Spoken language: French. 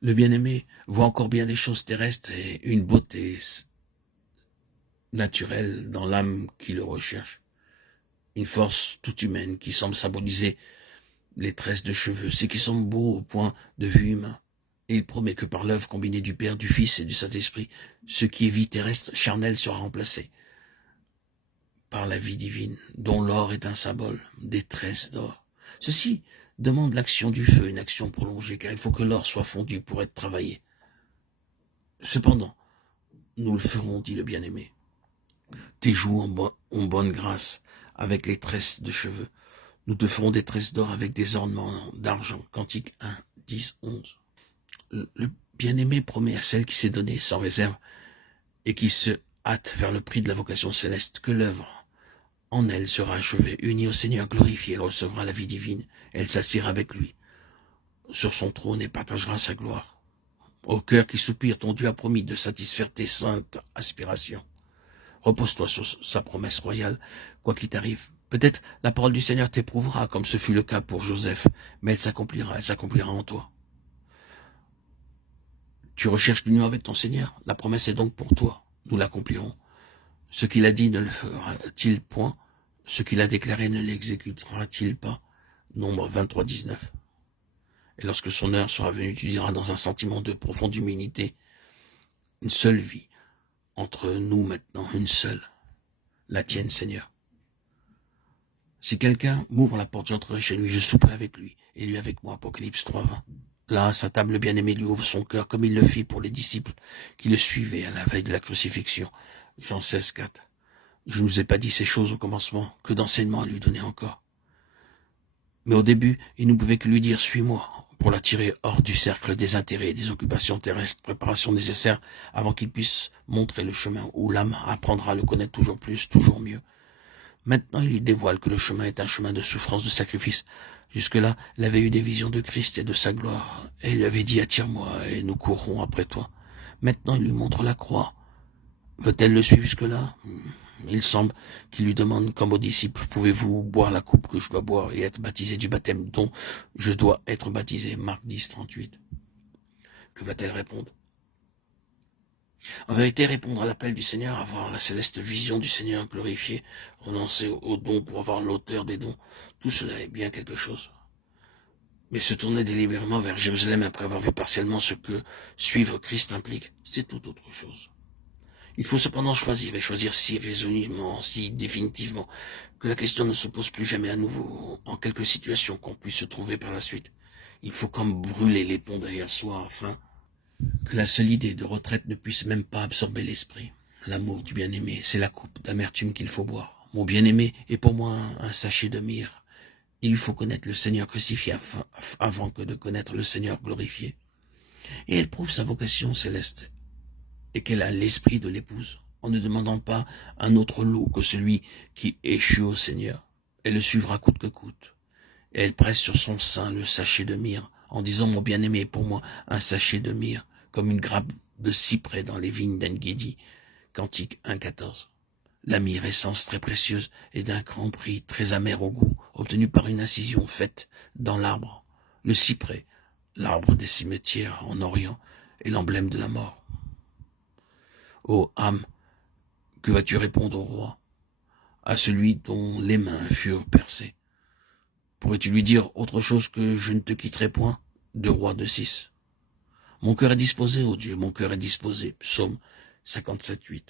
Le bien-aimé voit encore bien des choses terrestres et une beauté naturelle dans l'âme qui le recherche. Une force toute humaine qui semble symboliser les tresses de cheveux, c'est qui sont beaux au point de vue humain. Et il promet que par l'œuvre combinée du Père, du Fils et du Saint-Esprit, ce qui est vie terrestre, charnelle, sera remplacé par la vie divine, dont l'or est un symbole, des tresses d'or. Ceci demande l'action du feu, une action prolongée, car il faut que l'or soit fondu pour être travaillé. Cependant, nous le ferons, dit le bien-aimé. Tes joues en bonne grâce, avec les tresses de cheveux. Nous te ferons des tresses d'or avec des ornements d'argent. Cantique 1, 10, 11. Le bien-aimé promet à celle qui s'est donnée sans réserve et qui se hâte vers le prix de la vocation céleste que l'œuvre en elle sera achevée, unie au Seigneur glorifié, elle recevra la vie divine, elle s'assiera avec lui sur son trône et partagera sa gloire. Au cœur qui soupire, ton Dieu a promis de satisfaire tes saintes aspirations. Repose-toi sur sa promesse royale, quoi qu'il t'arrive. Peut-être la parole du Seigneur t'éprouvera, comme ce fut le cas pour Joseph, mais elle s'accomplira en toi. Tu recherches l'union avec ton Seigneur, la promesse est donc pour toi, nous l'accomplirons. Ce qu'il a dit ne le fera-t-il point? Ce qu'il a déclaré ne l'exécutera-t-il pas? Nombre 23, 19. Et lorsque son heure sera venue, tu diras dans un sentiment de profonde humilité, une seule vie, entre nous maintenant, une seule, la tienne, Seigneur. Si quelqu'un m'ouvre la porte, j'entrerai chez lui, je souperai avec lui, et lui avec moi, Apocalypse 3, 20. Là, à sa table, le bien-aimé lui ouvre son cœur, comme il le fit pour les disciples qui le suivaient à la veille de la crucifixion. Jean 16, 4. Je ne vous ai pas dit ces choses au commencement, que d'enseignements à lui donner encore. Mais au début, il ne pouvait que lui dire « Suis-moi » pour l'attirer hors du cercle des intérêts et des occupations terrestres, préparation nécessaire avant qu'il puisse montrer le chemin où l'âme apprendra à le connaître toujours plus, toujours mieux. Maintenant, il lui dévoile que le chemin est un chemin de souffrance, de sacrifice. Jusque-là, il avait eu des visions de Christ et de sa gloire, et il lui avait dit « Attire-moi, et nous courrons après toi ». Maintenant, il lui montre la croix. Veut-elle le suivre jusque-là? Il semble qu'il lui demande comme aux disciples, pouvez-vous boire la coupe que je dois boire et être baptisé du baptême dont je dois être baptisé? Marc 10, 38. Que va-t-elle répondre? En vérité, répondre à l'appel du Seigneur, avoir la céleste vision du Seigneur glorifié, renoncer aux dons pour avoir l'auteur des dons, tout cela est bien quelque chose. Mais se tourner délibérément vers Jérusalem après avoir vu partiellement ce que suivre Christ implique, c'est tout autre chose. Il faut cependant choisir, et choisir si résolument, si définitivement, que la question ne se pose plus jamais à nouveau, en quelque situation qu'on puisse se trouver par la suite. Il faut comme brûler les ponts derrière soi, afin que la seule idée de retraite ne puisse même pas absorber l'esprit. L'amour du bien-aimé, c'est la coupe d'amertume qu'il faut boire. Mon bien-aimé est pour moi un sachet de myrrhe. Il lui faut connaître le Seigneur crucifié avant que de connaître le Seigneur glorifié. Et elle prouve sa vocation céleste et qu'elle a l'esprit de l'épouse, en ne demandant pas un autre lot que celui qui échoue au Seigneur. Elle le suivra coûte que coûte. Et elle presse sur son sein le sachet de myrrhe, en disant, mon bien-aimé est pour moi un sachet de myrrhe, comme une grappe de cyprès dans les vignes d'Engedi. Cantique 1,14. La myrrhe, essence très précieuse et d'un grand prix, très amer au goût, obtenue par une incision faite dans l'arbre. Le cyprès, l'arbre des cimetières en Orient, est l'emblème de la mort. Ô âme, que vas-tu répondre au roi, à celui dont les mains furent percées? Pourrais-tu lui dire autre chose que je ne te quitterai point? 2 Rois 2,6. Mon cœur est disposé, ô Dieu, mon cœur est disposé. Psaume 57,8.